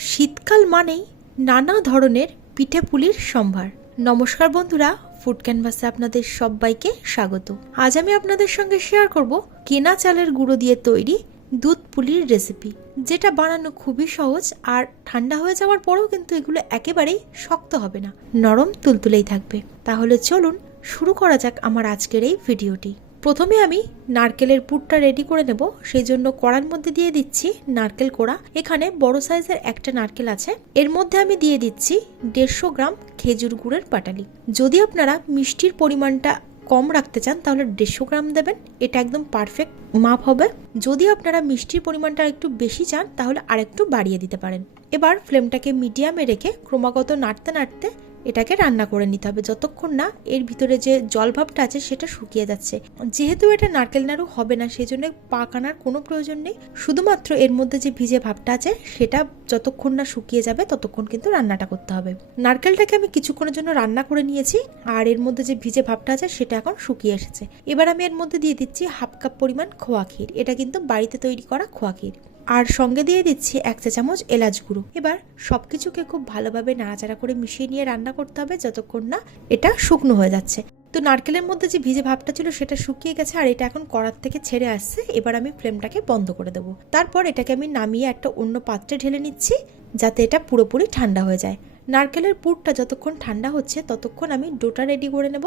শীতকাল মানেই নানা ধরনের পিঠে পুলির সম্ভার। নমস্কার বন্ধুরা ফুড ক্যানভাসে আপনাদের সবাইকে স্বাগত। আজ আমি আপনাদের সঙ্গে শেয়ার করব কেনা চালের গুঁড়ো দিয়ে তৈরি দুধ পুলির রেসিপি যেটা বানানো খুবই সহজ আর ঠান্ডা হয়ে যাওয়ার পরেও কিন্তু এগুলো একেবারেই শক্ত হবে না, নরম তুলতুলেই থাকবে। তাহলে চলুন শুরু করা যাক আমার আজকের এই ভিডিওটি প্রথমে আমি নারকেলের পুরটা রেডি করে নেব সেই জন্য কড়ার মধ্যে দিয়ে দিচ্ছি নারকেল কোড়া। এখানে বড় সাইজের একটা নারকেল আছে। এর মধ্যে আমি দিয়ে দিচ্ছি দেড়শো গ্রাম খেজুর গুড়ের পাটালি। যদি আপনারা মিষ্টির পরিমাণটা কম রাখতে চান, তাহলে দেড়শো গ্রাম দেবেন। এটা একদম পারফেক্ট মাপ হবে। যদি আপনারা মিষ্টির পরিমাণটা একটু বেশি চান, তাহলে আরেকটু বাড়িয়ে দিতে পারেন। এবার ফ্লেমটাকে মিডিয়ামে রেখে ক্রমাগত নাড়তে নাড়তে এটাকে রান্না করে নিতে হবে। যতক্ষণ না এর ভিতরে যে জল ভাবটা আছে সেটা শুকিয়ে যাচ্ছে। যেহেতু এটা নারকেল নাড়ু হবে না সেই জন্য পাক আনার কোনো প্রয়োজন নেই। শুধুমাত্র এর মধ্যে যে ভিজে ভাবটা আছে, সেটা যতক্ষণ না শুকিয়ে যাবে, ততক্ষণ কিন্তু রান্নাটা করতে হবে। নারকেলটাকে আমি কিছুক্ষণের জন্য রান্না করে নিয়েছি, আর এর মধ্যে যে ভিজে ভাবটা আছে, সেটা এখন শুকিয়ে এসেছে। এবার আমি এর মধ্যে দিয়ে দিচ্ছি হাফ কাপ পরিমাণ খোয়া ক্ষীর। এটা কিন্তু বাড়িতে তৈরি করা খোয়া ক্ষীর। আর সঙ্গে দিয়ে দিচ্ছি এক চা চামচ এলাচ গুঁড়ো। এবার সব কিছুকে খুব ভালোভাবে নাড়াচাড়া করে মিশিয়ে নিয়ে রান্না করতে হবে যতক্ষণ না এটা শুকনো হয়ে যাচ্ছে। তো নারকেলের মধ্যে যে ভিজে ভাবটা ছিল সেটা শুকিয়ে গেছে আর এটা এখন কড়ার থেকে ছেড়ে আসছে। এবার আমি ফ্লেমটাকে বন্ধ করে দেবো। তারপর এটাকে আমি নামিয়ে একটা অন্য পাত্রে ঢেলে নিচ্ছি যাতে এটা পুরোপুরি ঠান্ডা হয়ে যায়। নারকেলের পুরটা যতক্ষণ ঠান্ডা হচ্ছে ততক্ষণ আমি ডোটা রেডি করে নেব।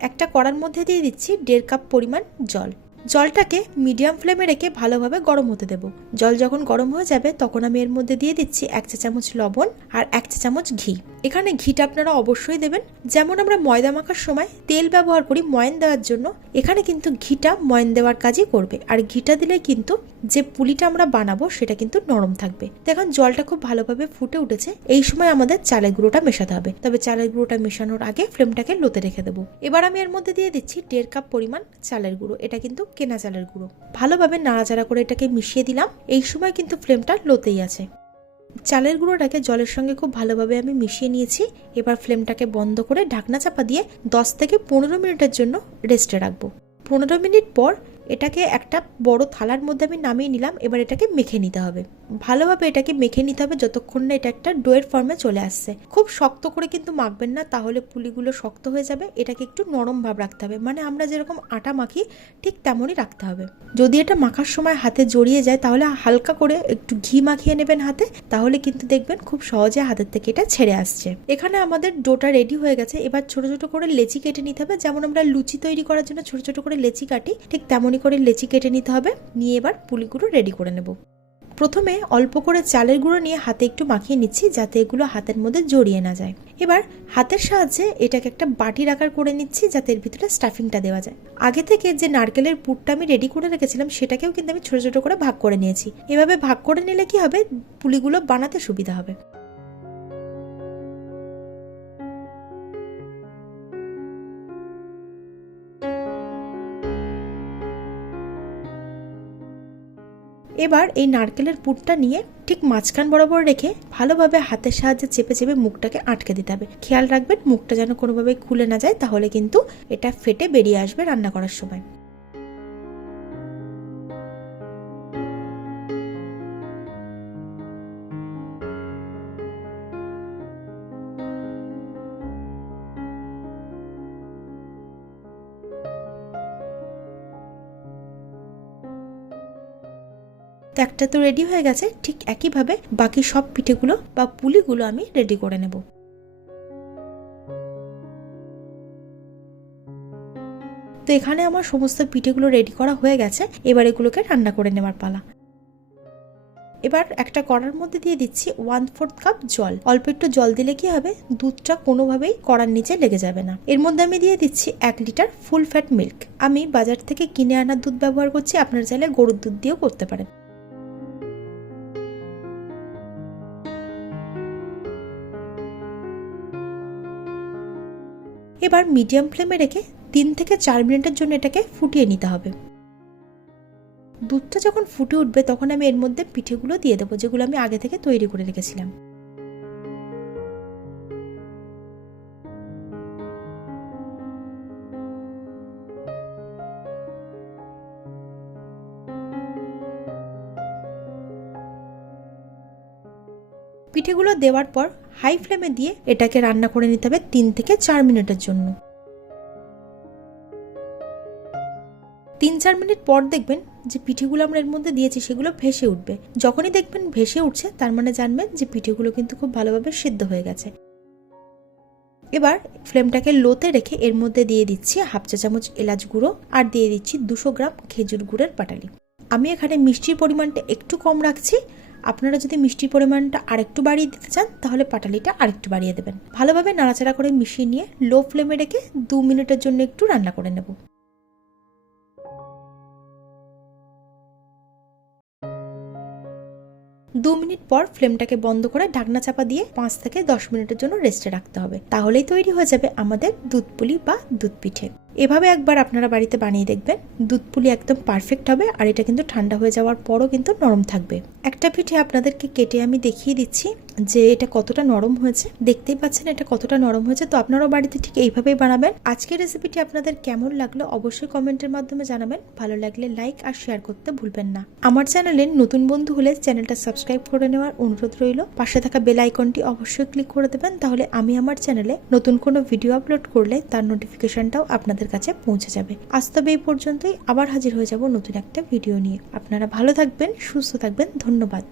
একটা কড়ার মধ্যে দিয়ে দিচ্ছি দেড় কাপ পরিমাণ জল। জলটাকে মিডিয়াম ফ্লেমে রেখে ভালোভাবে গরম হতে দেব। জল যখন গরম হয়ে যাবে, তখন আমি এর মধ্যে দিয়ে দিচ্ছি এক চা চামচ লবণ আর এক চা চামচ ঘি। এখানে ঘিটা আপনারা অবশ্যই দেবেন। যেমন আমরা ময়দা মাখার সময় তেল ব্যবহার করি ময়ন দেওয়ার জন্য, এখানে কিন্তু ঘিটা ময়ন দেওয়ার কাজই করবে। আর ঘিটা দিলে কিন্তু যে পুলিটা আমরা বানাবো, সেটা কিন্তু নরম থাকবে। দেখুন, জলটা খুব ভালোভাবে ফুটে উঠেছে। এই সময় আমাদের চালের গুঁড়োটা মেশাতে হবে। তবে চালের গুঁড়োটা মেশানোর আগে ফ্লেমটাকে লোতে রেখে দেবো। এবার আমি এর মধ্যে দিয়ে দিচ্ছি দেড় কাপ পরিমাণ চালের গুঁড়ো। এটা কিন্তু কেনা চালের গুঁড়ো। ভালোভাবে নাড়াচাড়া করে এটাকে মিশিয়ে দিলাম। এই সময় কিন্তু ফ্লেমটা লোতেই আছে। চালের গুঁড়োটাকে জলের সঙ্গে খুব ভালোভাবে আমি মিশিয়ে নিয়েছি। এবার ফ্লেমটাকে বন্ধ করে ঢাকনা চাপা দিয়ে দশ থেকে পনেরো মিনিটের জন্য রেস্টে রাখব। পনেরো মিনিট পর এটাকে একটা বড় থালার মধ্যে আমি নামিয়ে নিলাম, এবার এটাকে মেখে নিতে হবে। ভালোভাবে এটাকে মেখে নিতে হবে যতক্ষণ না এটা একটা ডোয়ের ফর্মে চলে আসছে। খুব শক্ত করে কিন্তু মাখবেন না, তাহলে পুলিগুলো শক্ত হয়ে যাবে, এটাকে একটু নরম ভাব রাখতে হবে। মানে আমরা যেরকম আটা মাখি, ঠিক তেমনই রাখতে হবে। যদি এটা মাখার সময় হাতে জড়িয়ে যায়, তাহলে হালকা করে একটু ঘি মাখিয়ে নেবেন হাতে, তাহলে কিন্তু দেখবেন খুব সহজে হাতের থেকে এটা ছেড়ে আসছে। এখানে আমাদের ডোটা রেডি হয়ে গেছে, এবার ছোট ছোট করে লেচি কেটে নিতে হবে। যেমন আমরা লুচি তৈরি করার জন্য ছোট ছোট করে লেচি কাটি, ঠিক তেমনই করে লেচি কেটে নিতে হবে। নিয়ে এবার পুলিগুলো রেডি করে নেব। প্রথমে অল্প করে চালের গুঁড়ো নিয়ে হাতে একটু মাখিয়ে নিচ্ছি যাতে এগুলো হাতের মধ্যে জড়িয়ে না যায়। এবার হাতের সাহায্যে এটাকে একটা বাটির আকার করে নিচ্ছি যাতে এর ভিতরে স্টাফিংটা দেওয়া যায়। আগে থেকে যে নারকেলের পুরটা আমি রেডি করে রেখেছিলাম সেটাকেও কিন্তু আমি ছোট ছোট করে ভাগ করে নিয়েছি। এভাবে ভাগ করে নিলে কি হবে? পুলিগুলো বানাতে সুবিধা হবে। এবার এই নারকেলের পুরটা নিয়ে ঠিক মাঝখান বরাবর রেখে ভালোভাবে হাতের সাহায্যে চেপে চেপে মুখটাকে আটকে দিতে হবে। খেয়াল রাখবেন মুখটা যেন কোনোভাবে খুলে না যায়, তাহলে কিন্তু এটা ফেটে বেরিয়ে আসবে রান্না করার সময়। তো একটা তো রেডি হয়ে গেছে, ঠিক একইভাবে বাকি সব পিঠেগুলো বা পুলিগুলো আমি রেডি করে নেব। তো এখানে আমার সমস্ত পিঠেগুলো রেডি করা হয়ে গেছে, এবার এগুলোকে রান্না করে নেওয়ার পালা। এবার একটা কড়ার মধ্যে দিয়ে দিচ্ছি ওয়ান ফোর্থ কাপ জল। অল্প একটু জল দিলে কি হবে? দুধটা কোনোভাবেই কড়ার নিচে লেগে যাবে না। এর মধ্যে আমি দিয়ে দিচ্ছি এক লিটার ফুল ফ্যাট মিল্ক আমি বাজার থেকে কিনে আনা দুধ ব্যবহার করছি, আপনার চাইলে গরুর দুধ দিয়েও করতে পারেন। এবার মিডিয়াম ফ্লেমে রেখে তিন থেকে চার মিনিটের জন্য এটাকে ফুটিয়ে নিতে হবে। দুধটা যখন ফুটে উঠবে তখন আমি এর মধ্যে পিঠেগুলো দিয়ে দেবো, যেগুলো আমি আগে থেকে তৈরি করে রেখেছিলাম। পিঠেগুলো দেওয়ার পর হাই ফ্লেমে দিয়ে এটাকে রান্না করে নিতে হবে তিন থেকে চার মিনিটের জন্য। তিন চার মিনিট পর দেখবেন যে পিঠেগুলো আমরা এর মধ্যে দিয়েছি, সেগুলো ভেসে উঠবে। যখনই দেখবেন ভেসে উঠছে, তার মানে জানবেন যে পিঠেগুলো কিন্তু খুব ভালোভাবে সিদ্ধ হয়ে গেছে। এবার ফ্লেমটাকে লোতে রেখে এর মধ্যে দিয়ে দিচ্ছি হাফ চা চামচ এলাচ গুঁড়ো আর দিয়ে দিচ্ছি দুশো গ্রাম খেজুর গুড়ের পাটালি। আমি এখানে মিষ্টির পরিমাণটা একটু কম রাখছি আপনারা যদি মিষ্টির পরিমাণটা আরেকটু বাড়িয়ে দিতে চান, তাহলে পাটালিটা আরেকটু বাড়িয়ে দেবেন। ভালোভাবে নাড়াচাড়া করে মিশিয়ে নিয়ে লো ফ্লেমে রেখে দু মিনিটের জন্য একটু রান্না করে নেব। দু মিনিট পর ফ্লেমটাকে বন্ধ করে ঢাকনা চাপা দিয়ে পাঁচ থেকে দশ মিনিটের জন্য রেস্টে রাখতে হবে। তাহলেই তৈরি হয়ে যাবে আমাদের দুধ পুলি বা দুধ পিঠে এভাবে একবার আপনারা বাড়িতে বানিয়ে দেখবেন, দুধ পুলি একদম পারফেক্ট হবে আর এটা কিন্তু ঠান্ডা হয়ে যাওয়ার পরও কিন্তু নরম থাকবে। একটা পিঠে আপনাদেরকে কেটে আমি দেখিয়ে দিচ্ছি যে এটা কতটা নরম হয়েছে। দেখতেই পাচ্ছেন এটা কতটা নরম হয়েছে। তো আপনারাও বাড়িতে ঠিক এইভাবেই বানাবেন। আজকের রেসিপিটি আপনাদের কেমন লাগল অবশ্যই কমেন্টের মাধ্যমে জানাবেন। ভালো লাগলে লাইক আর শেয়ার করতে ভুলবেন না। আমার চ্যানেলে নতুন বন্ধু হলে চ্যানেলটা সাবস্ক্রাইব করে নেওয়ার অনুরোধ রইল। পাশে থাকা বেল আইকনটি অবশ্যই ক্লিক করে দেবেন। তাহলে আমি আমার চ্যানেলে নতুন কোনো ভিডিও আপলোড করলে তার নোটিফিকেশনটাও আপনাদের কাছে পৌঁছে যাবে। আজ তবে এই পর্যন্তই। আবার হাজির হয়ে যাব নতুন একটা ভিডিও নিয়ে। আপনারা ভালো থাকবেন, সুস্থ থাকবেন। ধন্যবাদ।